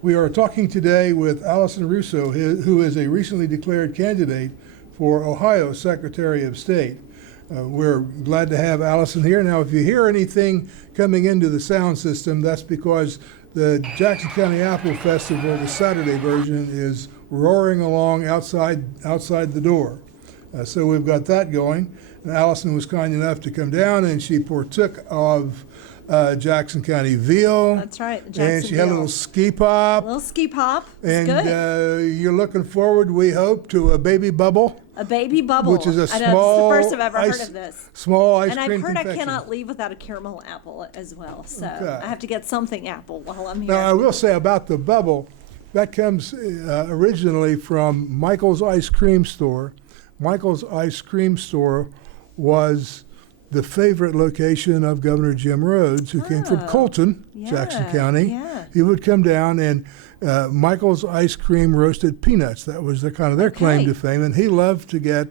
We are talking today with Allison Russo, who is a recently declared candidate for Ohio Secretary of State. We're glad to have Allison here. Now, if you hear anything coming into the sound system, that's because the Jackson County Apple Festival, the Saturday version, is roaring along outside the door. So we've got that going. And Allison was kind enough to come down, and she partook of Jackson County veal. That's right, Jackson and she had a veal. little ski pop. A little ski pop. It's And good. you're looking forward, we hope, to a baby bubble. A baby bubble. Which is a I know, small this is the first I've ever ice- heard of this. Small ice And I've cream heard I confection. cannot leave without a caramel apple as well. So Okay. I have to get something apple while I'm here. Now, I will say about the bubble, that comes originally from Michael's Ice Cream Store. Michael's Ice Cream Store was the favorite location of Governor Jim Rhodes, who came from Oh, Colton, yeah, Jackson County. yeah. He would come down, and Michael's Ice Cream roasted peanuts. That was kind of their claim Okay. to fame, and he loved to get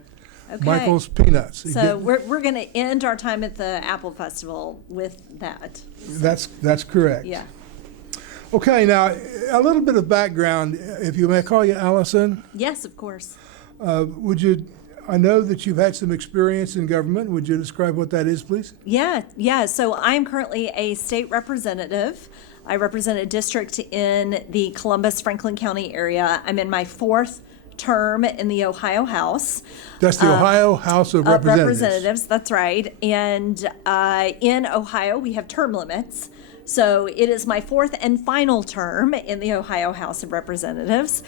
Okay. Michael's peanuts. He'd So get- we're going to end our time at the Apple Festival with that. that's correct. Yeah. Okay, now a little bit of background, if you may. Call you Allison. Yes, of course. Would you? I know that you've had some experience in government. Would you describe what that is, please? Yeah. So I'm currently a state representative. I represent a district in the Columbus-Franklin County area. I'm in my fourth term in the Ohio House. That's the Ohio House of Representatives. That's right. And in Ohio, we have term limits. So it is my fourth and final term in the Ohio House of Representatives.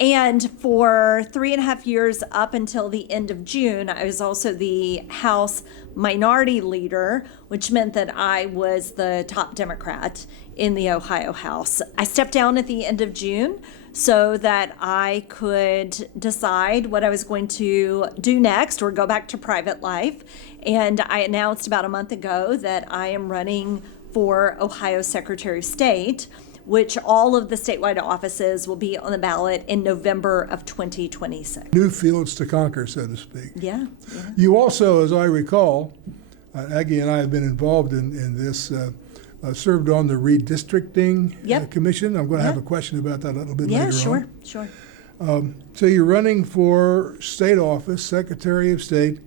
And for 3.5 years up until the end of June, I was also the House Minority Leader, which meant that I was the top Democrat in the Ohio House. I stepped down at the end of June so that I could decide what I was going to do next or go back to private life. And I announced about a month ago that I am running for Ohio Secretary of State, which all of the statewide offices will be on the ballot in November of 2026. New fields to conquer, so to speak. Yeah. You also, as I recall, Aggie and I have been involved in this, served on the redistricting Yep. commission. I'm going to have Yeah. a question about that a little bit Yeah, later sure, on. sure. So you're running for state office, Secretary of State.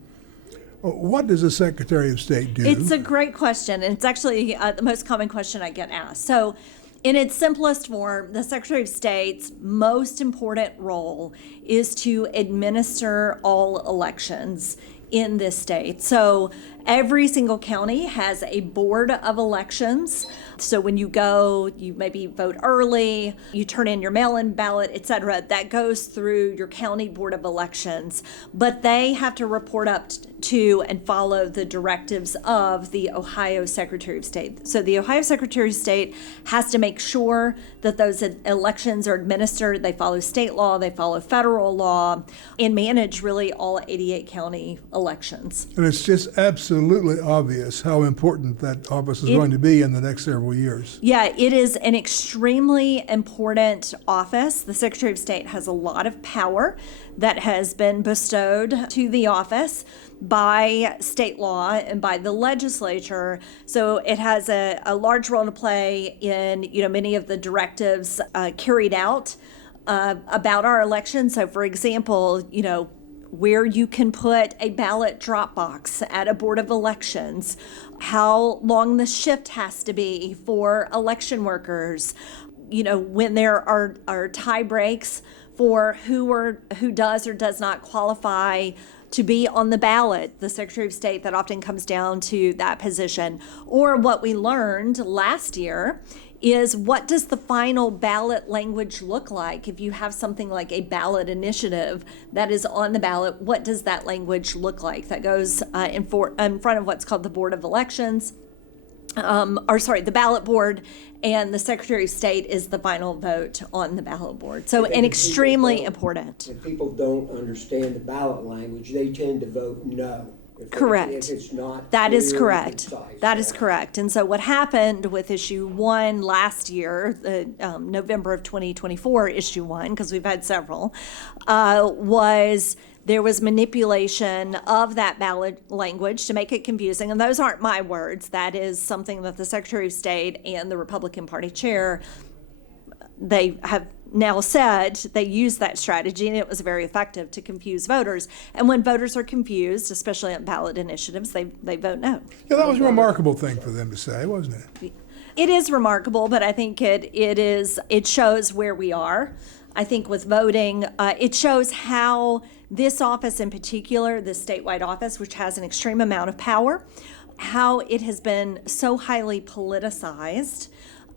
What does a Secretary of State do? It's a great question, and it's actually the most common question I get asked. So, in its simplest form, the Secretary of State's most important role is to administer all elections in this state. So, every single county has a board of elections. So when you go, you maybe vote early, you turn in your mail-in ballot, et cetera. That goes through your county board of elections, but they have to report up to and follow the directives of the Ohio Secretary of State. So the Ohio Secretary of State has to make sure that those elections are administered, they follow state law, they follow federal law, and manage really all 88 county elections. And it's just absolutely obvious how important that office is going to be in the next several years. Yeah, it is an extremely important office. The Secretary of State has a lot of power that has been bestowed to the office by state law and by the legislature. So it has a large role to play in, many of the directives carried out about our elections. So for example, where you can put a ballot drop box at a board of elections, how long the shift has to be for election workers, when there are tie breaks for who does or does not qualify to be on the ballot, the Secretary of State, that often comes down to that position. Or what we learned last year is, what does the final ballot language look like? If you have something like a ballot initiative that is on the ballot, what does that language look like? That goes in front of what's called the Board of Elections, the ballot board, and the Secretary of State is the final vote on the ballot board. So, and extremely important. If people don't understand the ballot language, they tend to vote no. Correct. If it's not That is clear and correct. concise. That is correct. And so what happened with issue 1 last year, the November of 2024 issue 1, because we've had several, was there was manipulation of that ballot language to make it confusing. And those aren't my words. That is something that the Secretary of State and the Republican Party chair they have now said they used that strategy and it was very effective to confuse voters. And when voters are confused, especially on ballot initiatives, they vote no. Yeah, that was a remarkable thing for them to say, wasn't it? It is remarkable, but I think it shows where we are. I think with voting, it shows how this office in particular, this statewide office, which has an extreme amount of power, how it has been so highly politicized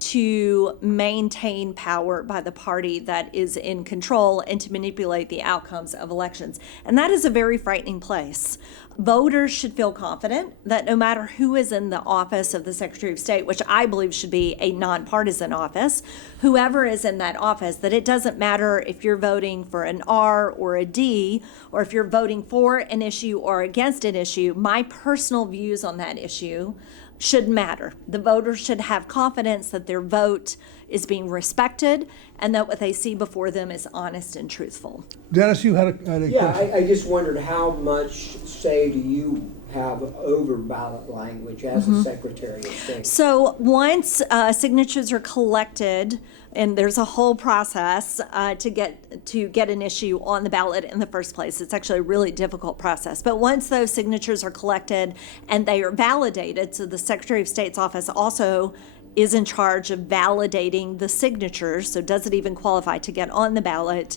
to maintain power by the party that is in control and to manipulate the outcomes of elections. And that is a very frightening place. Voters should feel confident that no matter who is in the office of the Secretary of State, which I believe should be a nonpartisan office, whoever is in that office, that it doesn't matter if you're voting for an R or a D, or if you're voting for an issue or against an issue, my personal views on that issue should matter. The voters should have confidence that their vote is being respected and that what they see before them is honest and truthful. Dennis, you had a Yeah, question. I just wondered how much say do you have over ballot language as a Secretary of State? So once signatures are collected, and there's a whole process to get an issue on the ballot in the first place. It's actually a really difficult process. But once those signatures are collected and they are validated, so the Secretary of State's office also is in charge of validating the signatures, so does it even qualify to get on the ballot,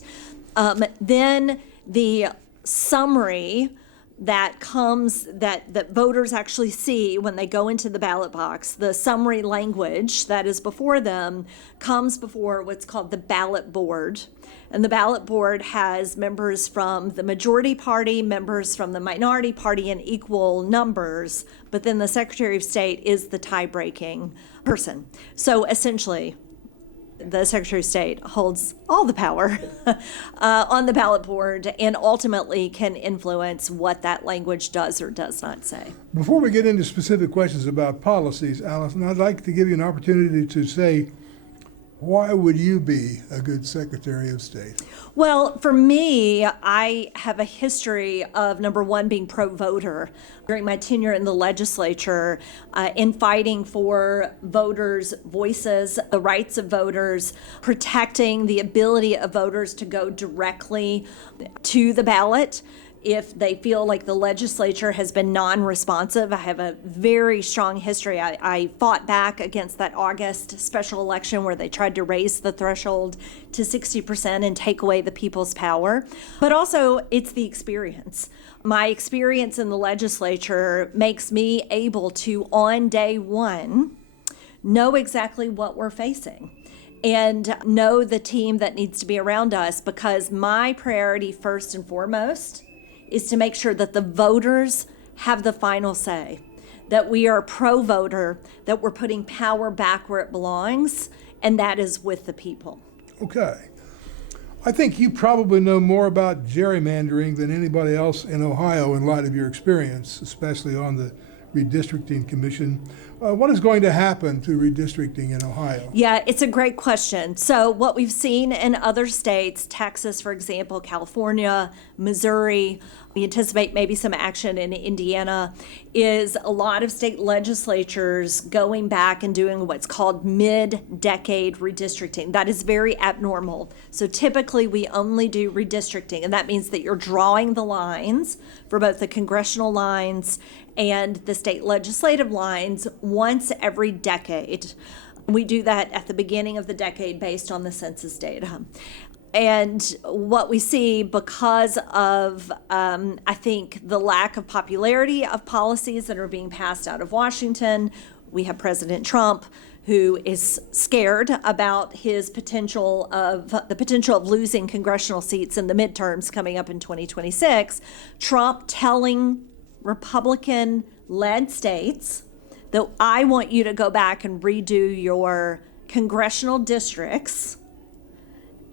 then the summary that comes that voters actually see when they go into the ballot box, the summary language that is before them comes before what's called the ballot board. And the ballot board has members from the majority party, members from the minority party in equal numbers, but then the Secretary of State is the tie-breaking person. So essentially, the Secretary of State holds all the power on the ballot board and ultimately can influence what that language does or does not say. Before we get into specific questions about policies, Allison, I'd like to give you an opportunity to say, why would you be a good Secretary of State? Well, for me, I have a history of, number one, being pro-voter. During my tenure in the legislature, in fighting for voters' voices, the rights of voters, protecting the ability of voters to go directly to the ballot if they feel like the legislature has been non-responsive. I have a very strong history. I fought back against that August special election where they tried to raise the threshold to 60% and take away the people's power. But also, it's the experience. My experience in the legislature makes me able to, on day one, know exactly what we're facing and know the team that needs to be around us, because my priority first and foremost is to make sure that the voters have the final say, that we are pro-voter, that we're putting power back where it belongs, and that is with the people. Okay. I think you probably know more about gerrymandering than anybody else in Ohio in light of your experience, especially on the redistricting commission. What is going to happen to redistricting in Ohio? Yeah, it's a great question. So what we've seen in other states, Texas, for example, California, Missouri, we anticipate maybe some action in Indiana, is a lot of state legislatures going back and doing what's called mid-decade redistricting. That is very abnormal. So typically we only do redistricting, and that means that you're drawing the lines for both the congressional lines and the state legislative lines once every decade. We do that at the beginning of the decade based on the census data. And what we see, because of, I think, the lack of popularity of policies that are being passed out of Washington, we have President Trump, who is scared about his potential of losing congressional seats in the midterms coming up in 2026. Trump telling Republican-led states that I want you to go back and redo your congressional districts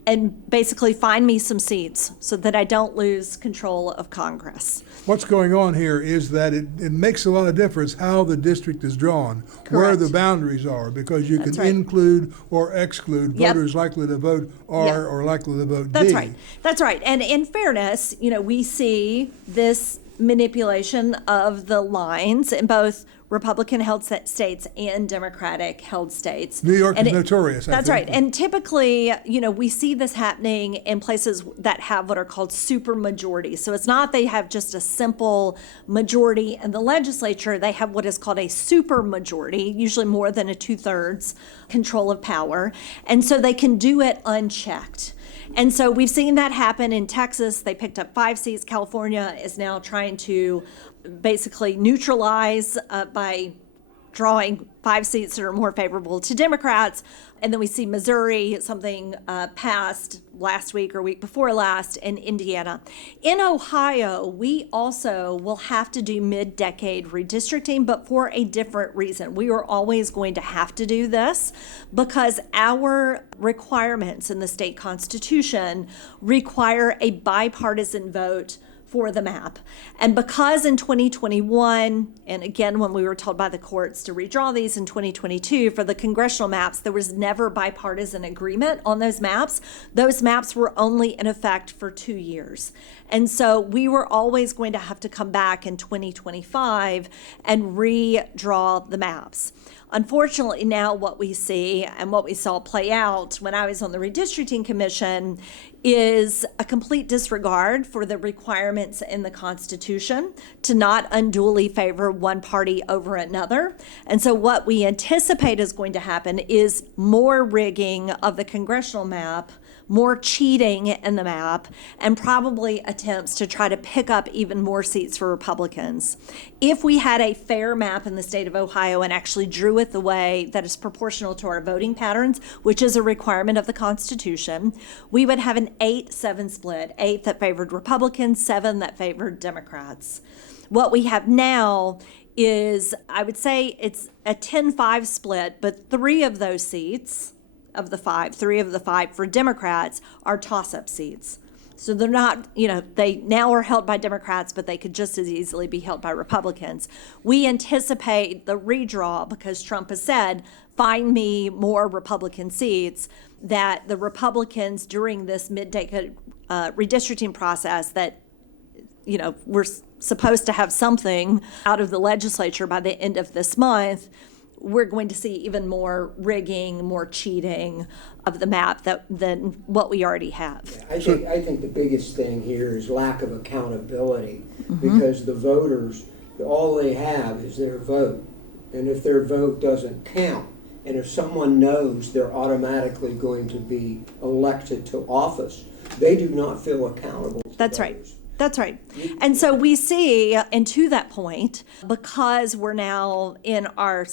and basically find me some seats so that I don't lose control of Congress. What's going on here is that it makes a lot of difference how the district is drawn, where Correct. the boundaries are, because you That's can right. include or exclude Yep. voters likely to vote R Yep. or likely to vote That's D. right. That's right. And in fairness, we see this manipulation of the lines in both Republican held states and Democratic held states. New York And is notorious. That's right. And typically, we see this happening in places that have what are called super majorities. So it's not they have just a simple majority in the legislature. They have what is called a super majority, usually more than a 2/3 control of power. And so they can do it unchecked. And so we've seen that happen in Texas. They picked up 5 seats. California is now trying to basically neutralize by drawing 5 seats that are more favorable to Democrats. And then we see Missouri, something passed last week or week before last, in Indiana. In Ohio, we also will have to do mid-decade redistricting, but for a different reason. We are always going to have to do this because our requirements in the state constitution require a bipartisan vote for the map. And because in 2021, and again, when we were told by the courts to redraw these in 2022 for the congressional maps, there was never bipartisan agreement on those maps. Those maps were only in effect for 2 years. And so we were always going to have to come back in 2025 and redraw the maps. Unfortunately, now what we see and what we saw play out when I was on the redistricting commission is a complete disregard for the requirements in the Constitution to not unduly favor one party over another. And so what we anticipate is going to happen is more rigging of the congressional map, more cheating in the map, and probably attempts to try to pick up even more seats for Republicans. If we had a fair map in the state of Ohio and actually drew it the way that is proportional to our voting patterns, which is a requirement of the Constitution, we would have an 8-7 split, 8 that favored Republicans, 7 that favored Democrats. What we have now is, I would say it's a 10-5 split, but 3 of those seats, of the 5, 3 of the 5 for Democrats are toss-up seats. So they're not, they now are held by Democrats, but they could just as easily be held by Republicans. We anticipate the redraw, because Trump has said, find me more Republican seats, that the Republicans during this mid-decade redistricting process that, we're supposed to have something out of the legislature by the end of this month, we're going to see even more rigging, more cheating of the map than what we already have. Yeah, I think the biggest thing here is lack of accountability, because the voters, all they have is their vote. And if their vote doesn't count, and if someone knows they're automatically going to be elected to office, they do not feel accountable to That's voters. right. That's right. And so we see, and to that point, because we're now in our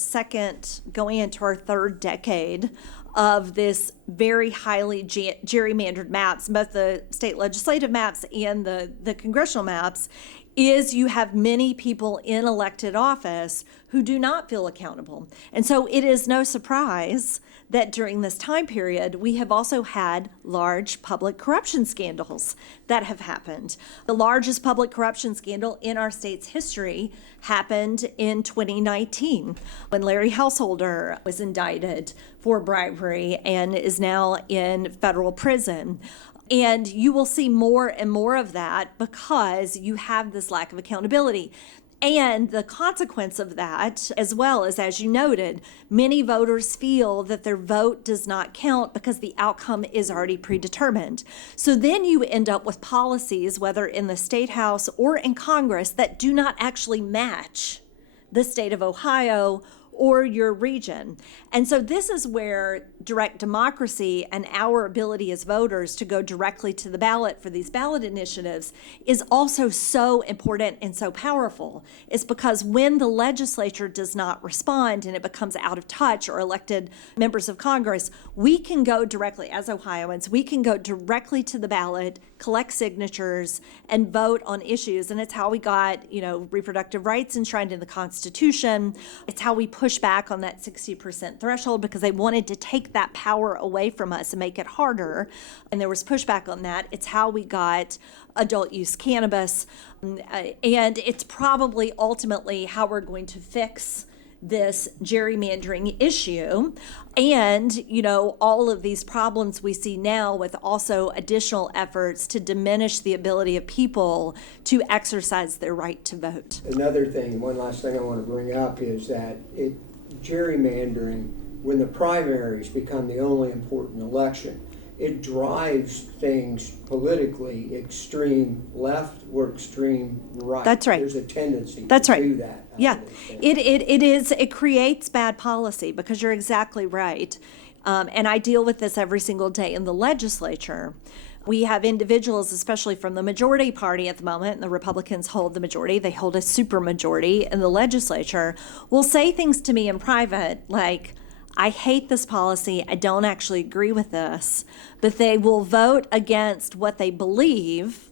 going into our 3rd decade of this very highly gerrymandered maps, both the state legislative maps and the congressional maps, is you have many people in elected office who do not feel accountable. And so it is no surprise that during this time period, we have also had large public corruption scandals that have happened. The largest public corruption scandal in our state's history happened in 2019 when Larry Householder was indicted for bribery and is now in federal prison. And you will see more and more of that because you have this lack of accountability. And the consequence of that, as well, is, as you noted, many voters feel that their vote does not count because the outcome is already predetermined. So then you end up with policies, whether in the State House or in Congress, that do not actually match the state of Ohio or your region. And so this is where direct democracy and our ability as voters to go directly to the ballot for these ballot initiatives is also so important and so powerful. It's because when the legislature does not respond and it becomes out of touch, or elected members of Congress, we can go directly, as Ohioans, we can go directly to the ballot, collect signatures, and vote on issues. And it's how we got, reproductive rights enshrined in the Constitution. It's how we push back on that 60% threshold, because they wanted to take that power away from us and make it harder. And there was pushback on that. It's how we got adult use cannabis. And it's probably ultimately how we're going to fix this gerrymandering issue. And, all of these problems we see now with also additional efforts to diminish the ability of people to exercise their right to vote. Another thing, one last thing I want to bring up is that gerrymandering, when the primaries become the only important election, it drives things politically extreme left or extreme right. That's right. There's a tendency That's to right. do that. Yeah, it creates bad policy, because you're exactly right. And I deal with this every single day in the legislature. We have individuals, especially from the majority party at the moment, and the Republicans hold the majority, they hold a supermajority in the legislature, will say things to me in private like, I hate this policy, I don't actually agree with this, but they will vote against what they believe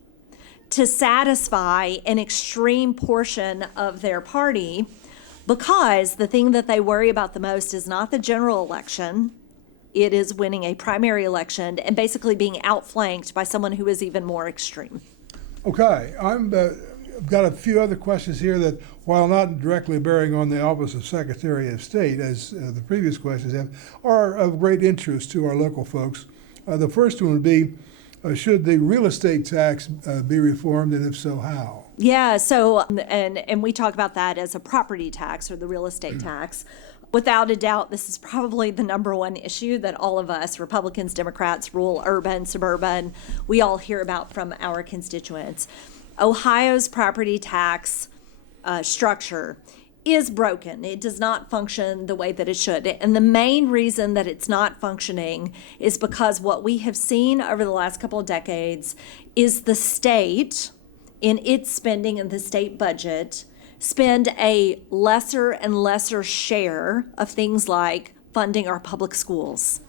to satisfy an extreme portion of their party, because the thing that they worry about the most is not the general election. It is winning a primary election and basically being outflanked by someone who is even more extreme. Okay, I've got a few other questions here that, while not directly bearing on the office of Secretary of State, as the previous questions have, are of great interest to our local folks. The first one would be, should the real estate tax be reformed, and if so, how? Yeah, so, and we talk about that as a property tax or the real estate tax. Without a doubt, this is probably the number one issue that all of us, Republicans, Democrats, rural, urban, suburban, we all hear about from our constituents. Ohio's property tax structure is broken. It does not function the way that it should. And the main reason that it's not functioning is because what we have seen over the last couple of decades is the state, in its spending in the state budget, spend a lesser and lesser share of things like funding our public schools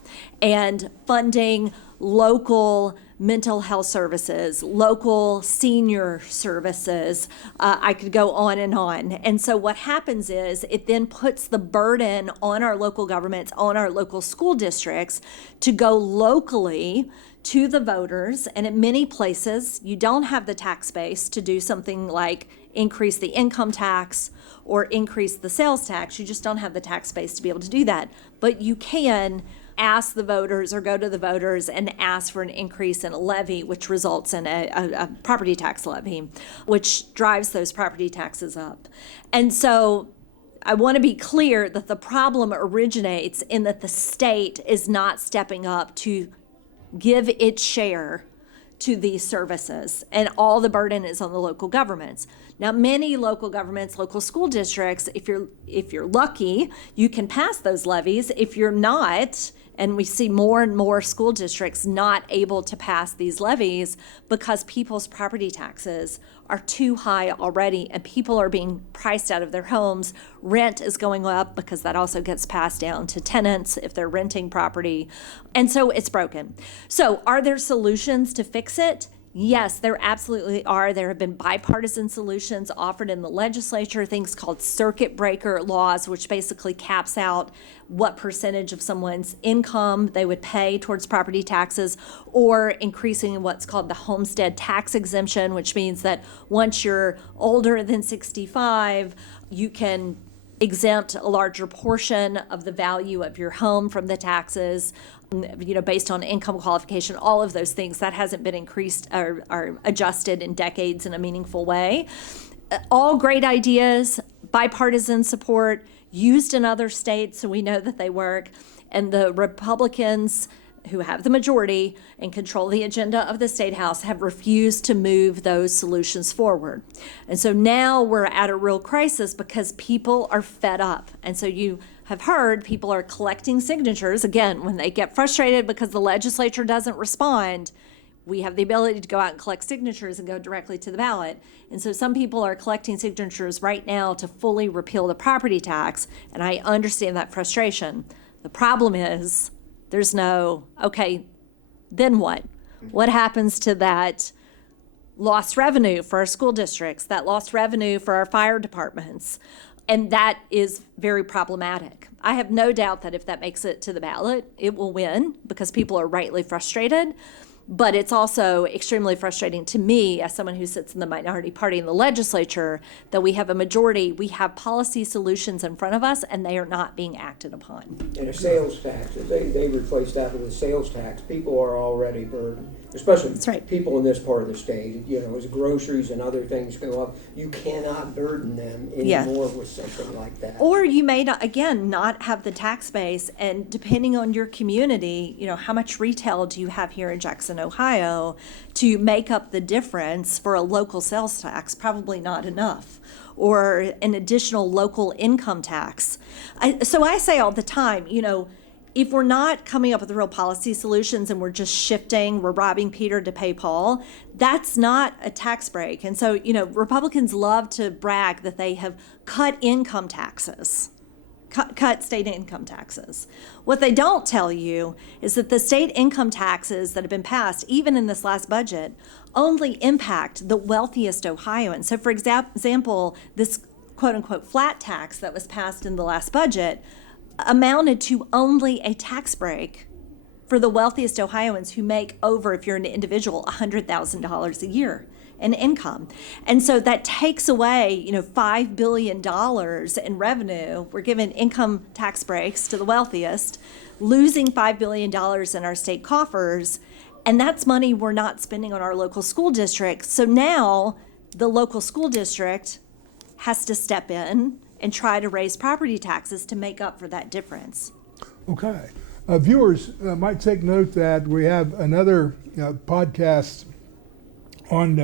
and funding local mental health services, local senior services. I could go on and on. And so what happens is it then puts the burden on our local governments, on our local school districts, to go locally to the voters. And in many places, you don't have the tax base to do something like increase the income tax or increase the sales tax. You just don't have the tax base to be able to do that. But you can ask the voters or go to the voters and ask for an increase in a levy, which results in a property tax levy, which drives those property taxes up. And so I want to be clear that the problem originates in that the state is not stepping up to give its share to these services, and all the burden is on the local governments. Now, many local governments, local school districts, if you're lucky, you can pass those levies. If you're not, and we see more and more school districts not able to pass these levies because people's property taxes are too high already, and people are being priced out of their homes. Rent is going up because that also gets passed down to tenants if they're renting property. And so it's broken. So are there solutions to fix it? Yes, there absolutely are. There have been bipartisan solutions offered in the legislature, things called circuit breaker laws, which basically caps out what percentage of someone's income they would pay towards property taxes, or increasing what's called the homestead tax exemption, which means that once you're older than 65, you can exempt a larger portion of the value of your home from the taxes, based on income qualification, all of those things. That hasn't been increased or adjusted in decades in a meaningful way. All great ideas, bipartisan support, used in other states, so we know that they work. And the Republicans, who have the majority and control the agenda of the State House, have refused to move those solutions forward. And so now we're at a real crisis because people are fed up. And so you have heard people are collecting signatures. Again, when they get frustrated because the legislature doesn't respond, we have the ability to go out and collect signatures and go directly to the ballot. And so some people are collecting signatures right now to fully repeal the property tax, and I understand that frustration. The problem is there's no, okay, then what? What happens to that lost revenue for our school districts, that lost revenue for our fire departments? And that is very problematic. I have no doubt that if that makes it to the ballot, it will win because people are rightly frustrated. But it's also extremely frustrating to me, as someone who sits in the minority party in the legislature, that we have a majority, we have policy solutions in front of us, and they are not being acted upon. And a sales tax, if they replace that with a sales tax, people are already burdened, especially That's right. people in this part of the state. You know, as groceries and other things go up, you cannot burden them Yeah. anymore with something like that. Or you may not, again, not have the tax base, and depending on your community, you know, how much retail do you have here in Jackson, Ohio, to make up the difference for a local sales tax? Probably not enough. Or an additional local income tax. So I say all the time, you know, if we're not coming up with real policy solutions and we're just shifting, we're robbing Peter to pay Paul, that's not a tax break. And so, you know, Republicans love to brag that they have cut income taxes. Cut state income taxes. What they don't tell you is that the state income taxes that have been passed, even in this last budget, only impact the wealthiest Ohioans. So for example, this quote unquote flat tax that was passed in the last budget amounted to only a tax break for the wealthiest Ohioans who make over, if you're an individual, $100,000 a year in income. And so that takes away, you know, $5 billion in revenue. We're giving income tax breaks to the wealthiest, losing $5 billion in our state coffers, and that's money we're not spending on our local school district. So now the local school district has to step in and try to raise property taxes to make up for that difference. Okay. Viewers might take note that we have another podcast on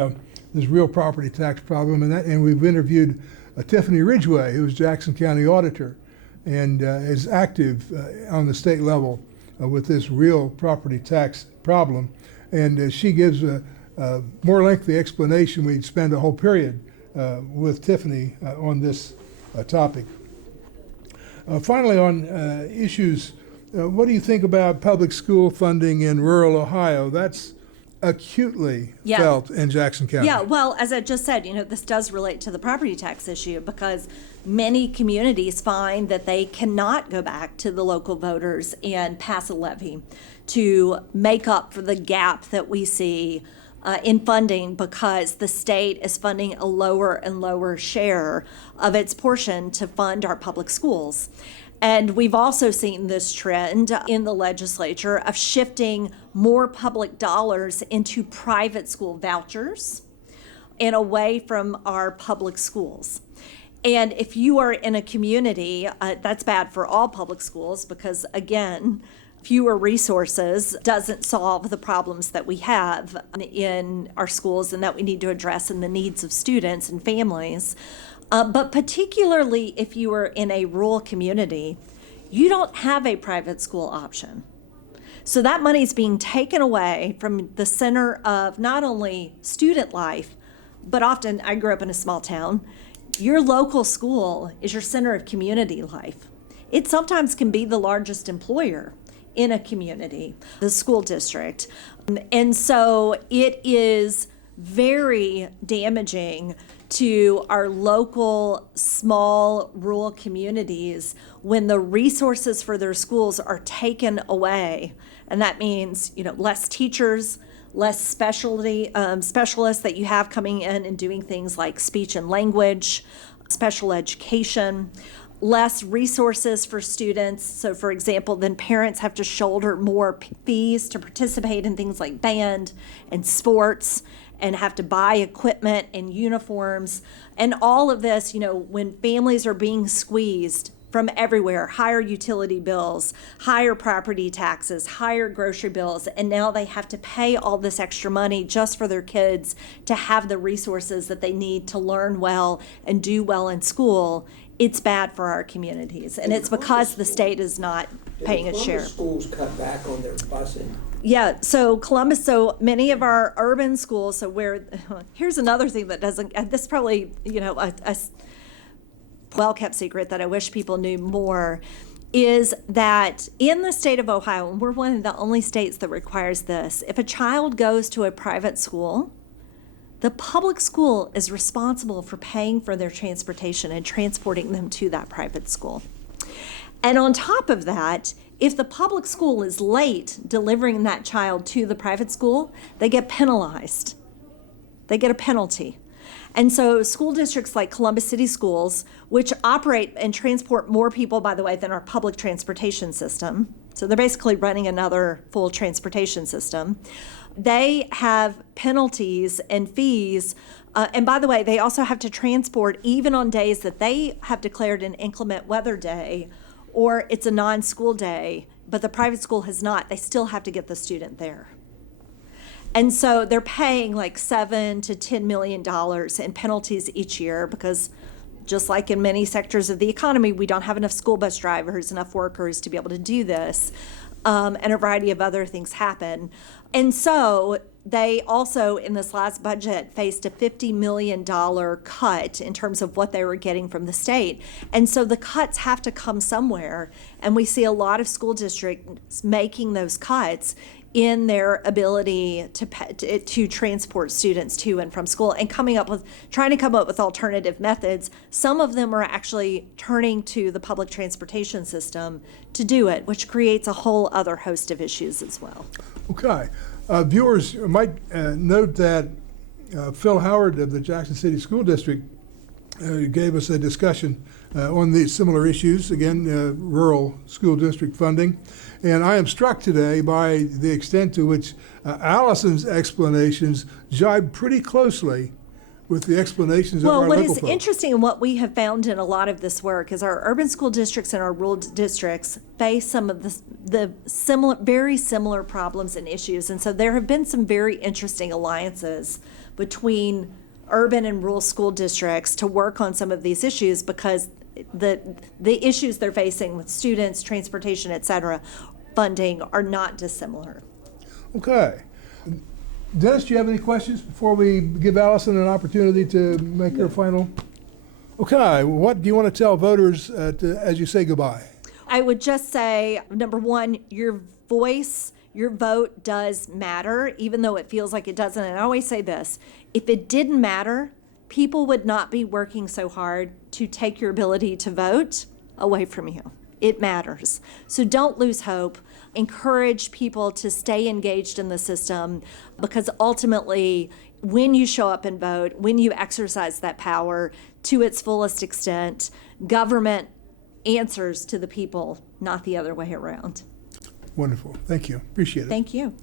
this real property tax problem, and we've interviewed Tiffany Ridgway, who's Jackson County Auditor, and is active on the state level with this real property tax problem. And she gives a more lengthy explanation. We'd spend a whole period with Tiffany on this topic. Finally, on issues, what do you think about public school funding in rural Ohio? That's acutely felt in Jackson County. Yeah, well, as I just said, you know, this does relate to the property tax issue because many communities find that they cannot go back to the local voters and pass a levy to make up for the gap that we see in funding because the state is funding a lower and lower share of its portion to fund our public schools. And we've also seen this trend in the legislature of shifting more public dollars into private school vouchers and away from our public schools. And if you are in a community, that's bad for all public schools because, again, fewer resources doesn't solve the problems that we have in our schools and that we need to address in the needs of students and families. But particularly if you are in a rural community, you don't have a private school option. So that money is being taken away from the center of not only student life, but often, I grew up in a small town, your local school is your center of community life. It sometimes can be the largest employer in a community, the school district. And so it is very damaging to our local, small, rural communities when the resources for their schools are taken away. And that means, you know, less teachers, less specialists that you have coming in and doing things like speech and language, special education, less resources for students. So for example, then parents have to shoulder more fees to participate in things like band and sports and have to buy equipment and uniforms. And all of this, you know, when families are being squeezed from everywhere, higher utility bills, higher property taxes, higher grocery bills, and now they have to pay all this extra money just for their kids to have the resources that they need to learn well and do well in school. It's bad for our communities, and it's because the state is not paying its share. Schools cut back on their busing. Yeah, so Columbus, so many of our urban schools, so where, here's another thing that doesn't, this is probably, you know, a well-kept secret that I wish people knew more, is that in the state of Ohio, and we're one of the only states that requires this, if a child goes to a private school, the public school is responsible for paying for their transportation and transporting them to that private school. And on top of that, if the public school is late delivering that child to the private school, they get penalized. They get a penalty. And so school districts like Columbus City Schools, which operate and transport more people, by the way, than our public transportation system, so they're basically running another full transportation system, they have penalties and fees. And by the way, they also have to transport even on days that they have declared an inclement weather day or it's a non-school day, but the private school has not. They still have to get the student there. And so they're paying like $7 to $10 million in penalties each year because just like in many sectors of the economy, we don't have enough school bus drivers, enough workers to be able to do this. And a variety of other things happen. And so they also, in this last budget, faced a $50 million cut in terms of what they were getting from the state. And so the cuts have to come somewhere. And we see a lot of school districts making those cuts in their ability to transport students to and from school and trying to come up with alternative methods. Some of them are actually turning to the public transportation system to do it, which creates a whole other host of issues as well. Okay. Viewers might note that Phil Howard of the Jackson City School District gave us a discussion on these similar issues, again, rural school district funding. And I am struck today by the extent to which Allison's explanations jibe pretty closely with the explanations of our Well, what local is folks. interesting and what we have found in a lot of this work is our urban school districts and our rural districts face some of the very similar problems and issues. And so there have been some very interesting alliances between urban and rural school districts to work on some of these issues because the issues they're facing with students, transportation, et cetera, funding are not dissimilar. Okay. Dennis, do you have any questions before we give Allison an opportunity to make her final? Okay. What do you want to tell voters as you say goodbye? I would just say, number one, your voice, your vote does matter, even though it feels like it doesn't. And I always say this, if it didn't matter, people would not be working so hard to take your ability to vote away from you. It matters. So don't lose hope. Encourage people to stay engaged in the system because ultimately, when you show up and vote, when you exercise that power to its fullest extent, government answers to the people, not the other way around. Wonderful. Thank you. Appreciate it. Thank you.